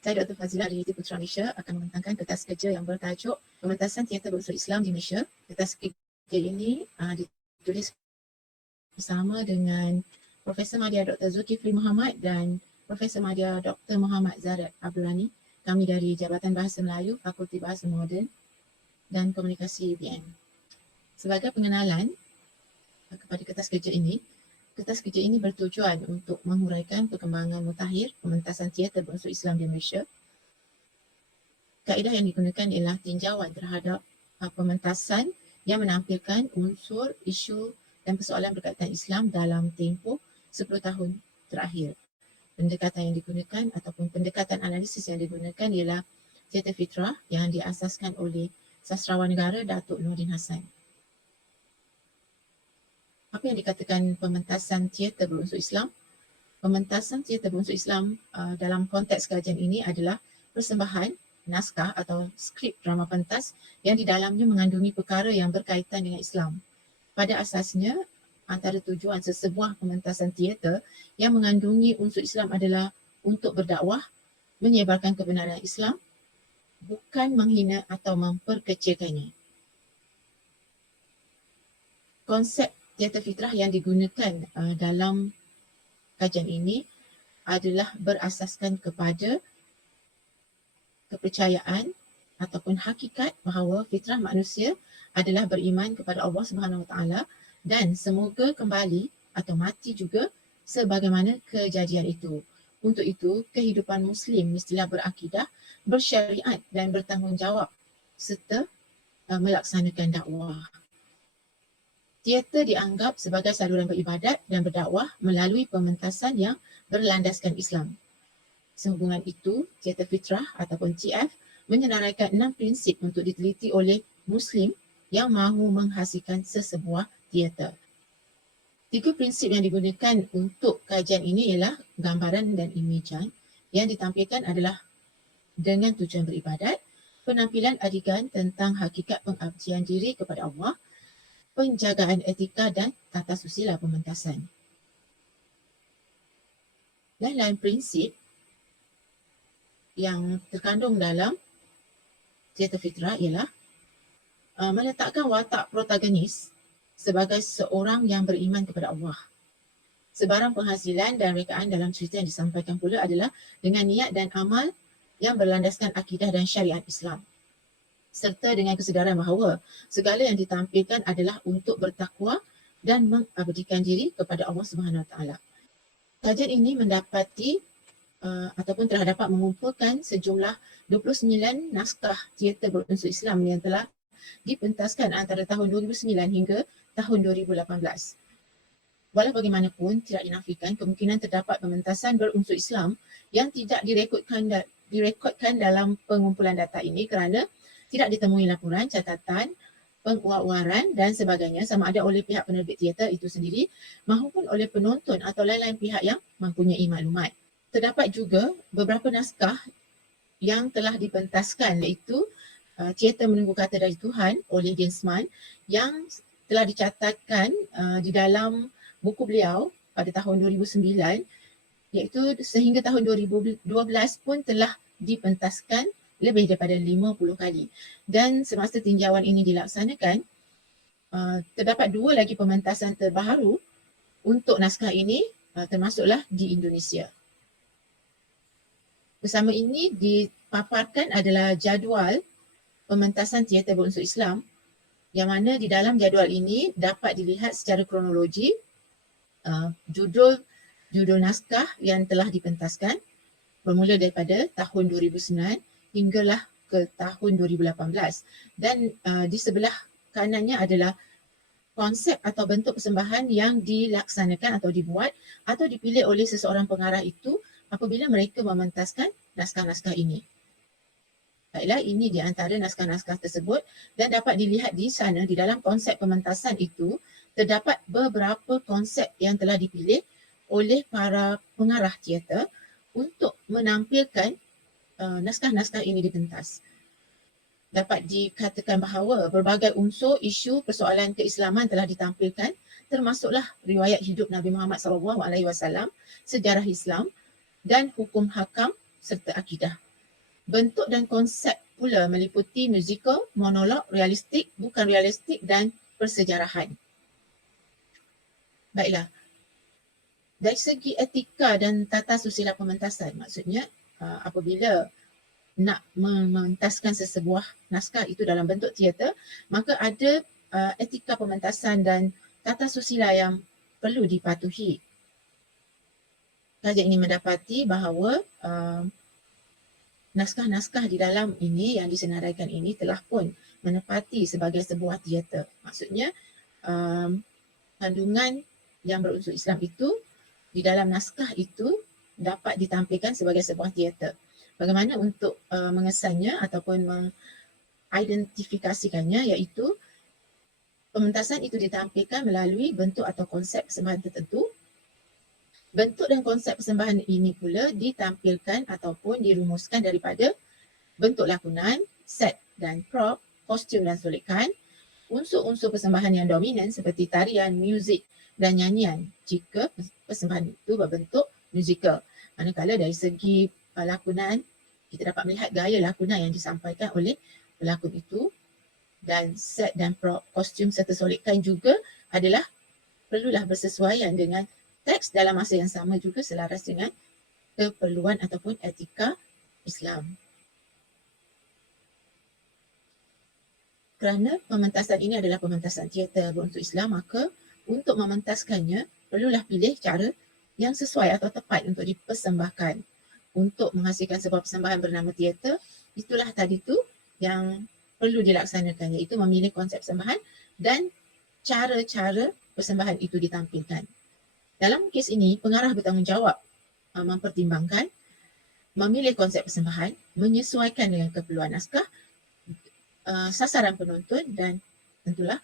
Saya Dr. Fazila dari Uniti Putra Malaysia akan membentangkan kertas kerja yang bertajuk Pementasan Teater Berunsur Islam di Malaysia. Kertas kerja ini ditulis bersama dengan Profesor Madya Dr. Zulkifli Muhammad dan Profesor Madya Dr. Muhammad Zarat Abdul Rani. Kami dari Jabatan Bahasa Melayu, Fakulti Bahasa Moden dan Komunikasi UBM. Sebagai pengenalan kepada kertas kerja ini bertujuan untuk menguraikan perkembangan mutakhir pementasan teater berunsur Islam di Malaysia. Kaedah yang digunakan ialah tinjauan terhadap pementasan yang menampilkan unsur, isu dan persoalan berkaitan Islam dalam tempoh 10 tahun terakhir. Pendekatan yang digunakan ataupun pendekatan analisis yang digunakan ialah teater fitrah yang diasaskan oleh sastrawan negara Datuk Noordin Hassan. Apa yang dikatakan pementasan teater berunsur Islam? Pementasan teater berunsur Islam dalam konteks kajian ini adalah persembahan naskah atau skrip drama pentas yang di dalamnya mengandungi perkara yang berkaitan dengan Islam. Pada asasnya, antara tujuan sesebuah pementasan teater yang mengandungi unsur Islam adalah untuk berdakwah, menyebarkan kebenaran Islam, bukan menghina atau memperkecilkannya. Konsep teater fitrah yang digunakan dalam kajian ini adalah berasaskan kepada kepercayaan ataupun hakikat bahawa fitrah manusia adalah beriman kepada Allah Subhanahu Wa Taala dan semoga kembali atau mati juga sebagaimana kejadian itu. Untuk itu, kehidupan Muslim mestilah berakidah, bersyariat dan bertanggungjawab serta melaksanakan dakwah. Teater dianggap sebagai saluran beribadat dan berdakwah melalui pementasan yang berlandaskan Islam. Sehubungan itu, teater fitrah ataupun TF menyenaraikan 6 prinsip untuk diteliti oleh Muslim yang mahu menghasilkan sesebuah teater. 3 prinsip yang digunakan untuk kajian ini ialah gambaran dan imejan. Yang ditampilkan adalah dengan tujuan beribadat, penampilan adegan tentang hakikat pengabdian diri kepada Allah, penjagaan etika dan tata susila pementasan. Lain-lain prinsip yang terkandung dalam teater fitrah ialah meletakkan watak protagonis sebagai seorang yang beriman kepada Allah. Sebarang penghasilan dan rekaan dalam cerita yang disampaikan pula adalah dengan niat dan amal yang berlandaskan akidah dan syariat Islam, serta dengan kesedaran bahawa segala yang ditampilkan adalah untuk bertakwa dan mengabdikan diri kepada Allah Subhanahu Wa Taala. Kajian ini mendapati ataupun telah dapat mengumpulkan sejumlah 29 naskah teater berunsur Islam yang telah dipentaskan antara tahun 2009 hingga tahun 2018. Walau bagaimanapun, tidak dinafikan kemungkinan terdapat pementasan berunsur Islam yang tidak direkodkan dalam pengumpulan data ini kerana tidak ditemui laporan, catatan, penguat-uaran dan sebagainya sama ada oleh pihak penerbit teater itu sendiri maupun oleh penonton atau lain-lain pihak yang mempunyai maklumat. Terdapat juga beberapa naskah yang telah dipentaskan iaitu Teater Menunggu Kata dari Tuhan oleh Gensman yang telah dicatatkan di dalam buku beliau pada tahun 2009 iaitu sehingga tahun 2012 pun telah dipentaskan lebih daripada 50 kali. Dan semasa tinjauan ini dilaksanakan, terdapat 2 lagi pementasan terbaru untuk naskah ini termasuklah di Indonesia. Bersama ini dipaparkan adalah jadual pementasan teater berunsur Islam yang mana di dalam jadual ini dapat dilihat secara kronologi judul naskah yang telah dipentaskan bermula daripada tahun 2009 hinggalah ke tahun 2018 dan di sebelah kanannya adalah konsep atau bentuk persembahan yang dilaksanakan atau dibuat atau dipilih oleh seseorang pengarah itu apabila mereka mementaskan naskah-naskah ini. Baiklah, ini di antara naskah-naskah tersebut dan dapat dilihat di sana di dalam konsep pementasan itu terdapat beberapa konsep yang telah dipilih oleh para pengarah teater untuk menampilkan naskah-naskah ini dipentas. Dapat dikatakan bahawa berbagai unsur isu persoalan keislaman telah ditampilkan termasuklah riwayat hidup Nabi Muhammad SAW, sejarah Islam dan hukum hakam serta akidah. Bentuk dan konsep pula meliputi musikal, monolog, realistik, bukan realistik dan persejarahan. Baiklah, dari segi etika dan tata susila pementasan, maksudnya apabila nak mementaskan sesebuah naskah itu dalam bentuk teater, maka ada etika pementasan dan tata susila yang perlu dipatuhi. Kajian ini mendapati bahawa naskah-naskah di dalam ini yang disenaraikan ini telah pun menepati sebagai sebuah teater. Maksudnya kandungan yang berunsur Islam itu di dalam naskah itu dapat ditampilkan sebagai sebuah teater. Bagaimana untuk mengesannya ataupun mengidentifikasikannya, iaitu pementasan itu ditampilkan melalui bentuk atau konsep persembahan tertentu. Bentuk dan konsep persembahan ini pula ditampilkan ataupun dirumuskan daripada bentuk lakonan, set dan prop, kostum dan solikan, unsur-unsur persembahan yang dominan seperti tarian, muzik dan nyanyian jika persembahan itu berbentuk musikal. Manakala dari segi lakonan, kita dapat melihat gaya lakonan yang disampaikan oleh pelakon itu, dan set dan prop, kostum serta solikan juga adalah perlulah bersesuaian dengan teks dalam masa yang sama, juga selaras dengan keperluan ataupun etika Islam. Kerana pementasan ini adalah pementasan teater berunsur Islam, maka untuk mementaskannya perlulah pilih cara yang sesuai atau tepat untuk dipersembahkan. Untuk menghasilkan sebuah persembahan bernama teater, itulah tadi tu yang perlu dilaksanakan, iaitu memilih konsep persembahan dan cara-cara persembahan itu ditampilkan. Dalam kes ini, pengarah bertanggungjawab mempertimbangkan, memilih konsep persembahan, menyesuaikan dengan keperluan naskah, sasaran penonton dan tentulah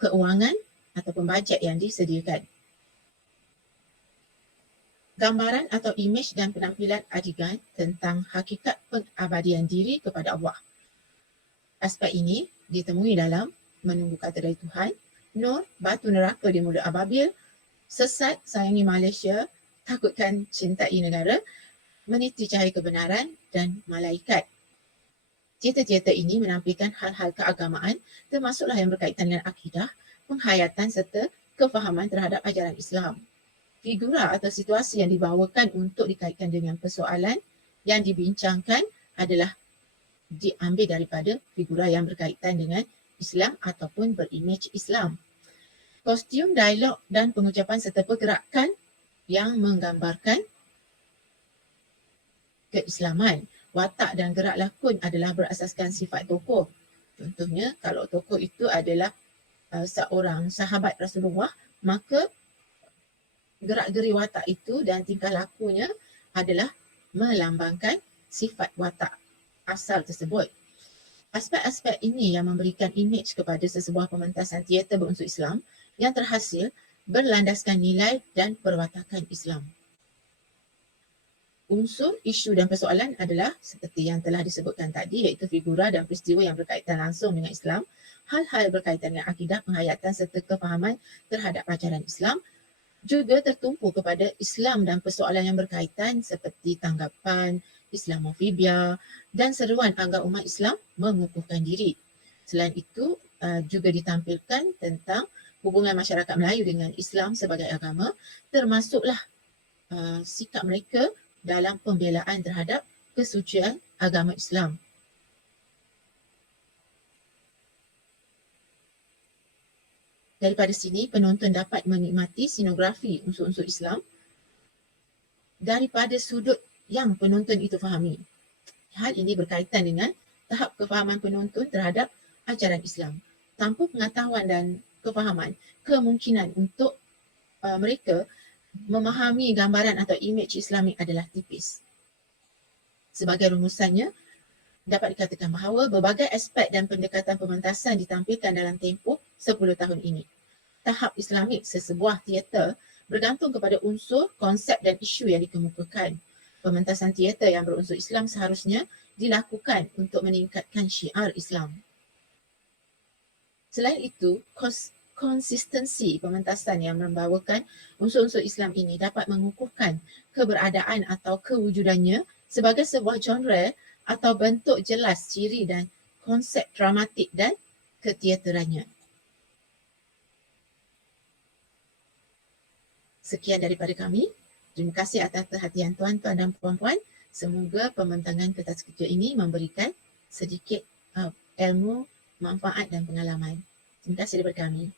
keuangan ataupun bajet yang disediakan. Gambaran atau imej dan penampilan adegan tentang hakikat pengabadian diri kepada Allah. Aspek ini ditemui dalam Menunggu Kata dari Tuhan, Nur, Batu Neraka di Mulut Ababil, Sesat, Sayangi Malaysia, Takutkan Cintai Negara, Meniti Cahaya Kebenaran dan Malaikat. Teater-teater ini menampilkan hal-hal keagamaan, termasuklah yang berkaitan dengan akidah, penghayatan serta kefahaman terhadap ajaran Islam. Figura atau situasi yang dibawakan untuk dikaitkan dengan persoalan yang dibincangkan adalah diambil daripada figura yang berkaitan dengan Islam ataupun berimej Islam. Kostum, dialog dan pengucapan serta pergerakan yang menggambarkan keislaman. Watak dan gerak lakon adalah berasaskan sifat tokoh. Contohnya, kalau tokoh itu adalah seorang sahabat Rasulullah, maka gerak-geri watak itu dan tingkah lakunya adalah melambangkan sifat watak asal tersebut. Aspek-aspek ini yang memberikan imej kepada sesebuah pementasan teater berunsur Islam yang terhasil berlandaskan nilai dan perwatakan Islam. Unsur, isu dan persoalan adalah seperti yang telah disebutkan tadi, iaitu figura dan peristiwa yang berkaitan langsung dengan Islam, hal-hal berkaitan dengan akidah, penghayatan serta kefahaman terhadap ajaran Islam, juga tertumpu kepada Islam dan persoalan yang berkaitan seperti tanggapan, Islamofobia dan seruan agar umat Islam mengukuhkan diri. Selain itu, juga ditampilkan tentang hubungan masyarakat Melayu dengan Islam sebagai agama, termasuklah sikap mereka dalam pembelaan terhadap kesucian agama Islam. Daripada sini, penonton dapat menikmati sinografi unsur-unsur Islam daripada sudut yang penonton itu fahami. Hal ini berkaitan dengan tahap kefahaman penonton terhadap ajaran Islam. Tanpa pengetahuan dan kefahaman, kemungkinan untuk mereka memahami gambaran atau imej Islamik adalah tipis. Sebagai rumusannya, dapat dikatakan bahawa berbagai aspek dan pendekatan pementasan ditampilkan dalam tempoh 10 tahun ini. Tahap Islamik sesebuah teater bergantung kepada unsur, konsep dan isu yang dikemukakan. Pementasan teater yang berunsur Islam seharusnya dilakukan untuk meningkatkan syiar Islam. Selain itu, konsistensi pementasan yang membawakan unsur-unsur Islam ini dapat mengukuhkan keberadaan atau kewujudannya sebagai sebuah genre atau bentuk jelas ciri dan konsep dramatik dan keteaterannya. Sekian daripada kami. Terima kasih atas perhatian tuan-tuan dan puan-puan. Semoga pembentangan kertas kecil ini memberikan sedikit ilmu, manfaat dan pengalaman. Terima kasih daripada kami.